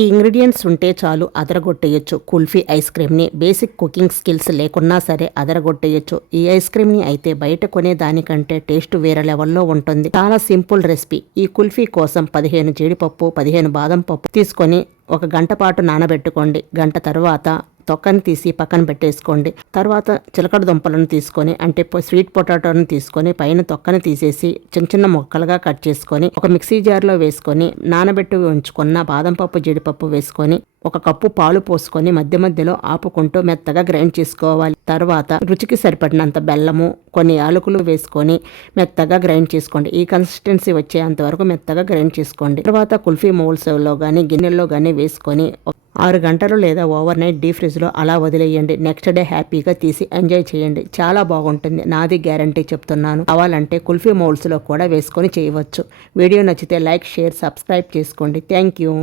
ఈ ఇంగ్రీడియంట్స్ ఉంటే చాలు అదరగొట్టేయచ్చు కుల్ఫీ ఐస్ క్రీమ్ని. బేసిక్ కుకింగ్ స్కిల్స్ లేకున్నా సరే అదరగొట్టేయచ్చు. ఈ ఐస్ క్రీమ్ని అయితే బయట కొనే దానికంటే టేస్ట్ వేరే లెవెల్లో ఉంటుంది. చాలా సింపుల్ రెసిపీ. ఈ కుల్ఫీ కోసం 15 జీడిపప్పు 15 బాదం పప్పు తీసుకొని 1 గంట పాటు నానబెట్టుకోండి. గంట తర్వాత తొక్కని తీసి పక్కన పెట్టేసుకోండి. తర్వాత చిలకడ దుంపలను తీసుకొని అంటే స్వీట్ పొటాటోని తీసుకొని పైన తొక్కని తీసేసి చిన్న చిన్న ముక్కలుగా కట్ చేసుకొని ఒక మిక్సీ జార్లో వేసుకొని నానబెట్టి ఉంచుకున్న బాదం పప్పు జీడిపప్పు వేసుకొని 1 కప్పు పాలు పోసుకొని మధ్య మధ్యలో ఆపుకుంటూ మెత్తగా గ్రైండ్ చేసుకోవాలి. తర్వాత రుచికి సరిపడినంత బెల్లము కొన్ని యాలకులు వేసుకొని మెత్తగా గ్రైండ్ చేసుకోండి. ఈ కన్సిస్టెన్సీ వచ్చేంత వరకు మెత్తగా గ్రైండ్ చేసుకోండి. తర్వాత కుల్ఫీ మౌల్స్లో కానీ గిన్నెల్లో కానీ వేసుకొని 6 గంటలు లేదా ఓవర్ నైట్ డీప్ ఫ్రిడ్జ్లో అలా వదిలేయండి. నెక్స్ట్ డే హ్యాపీగా తీసి ఎంజాయ్ చేయండి. చాలా బాగుంటుంది. నాది గ్యారంటీ చెప్తున్నాను. కావాలంటే కుల్ఫీ మౌల్స్లో కూడా వేసుకొని చేయవచ్చు. వీడియో నచ్చితే లైక్ షేర్ సబ్స్క్రైబ్ చేసుకోండి. Thank you.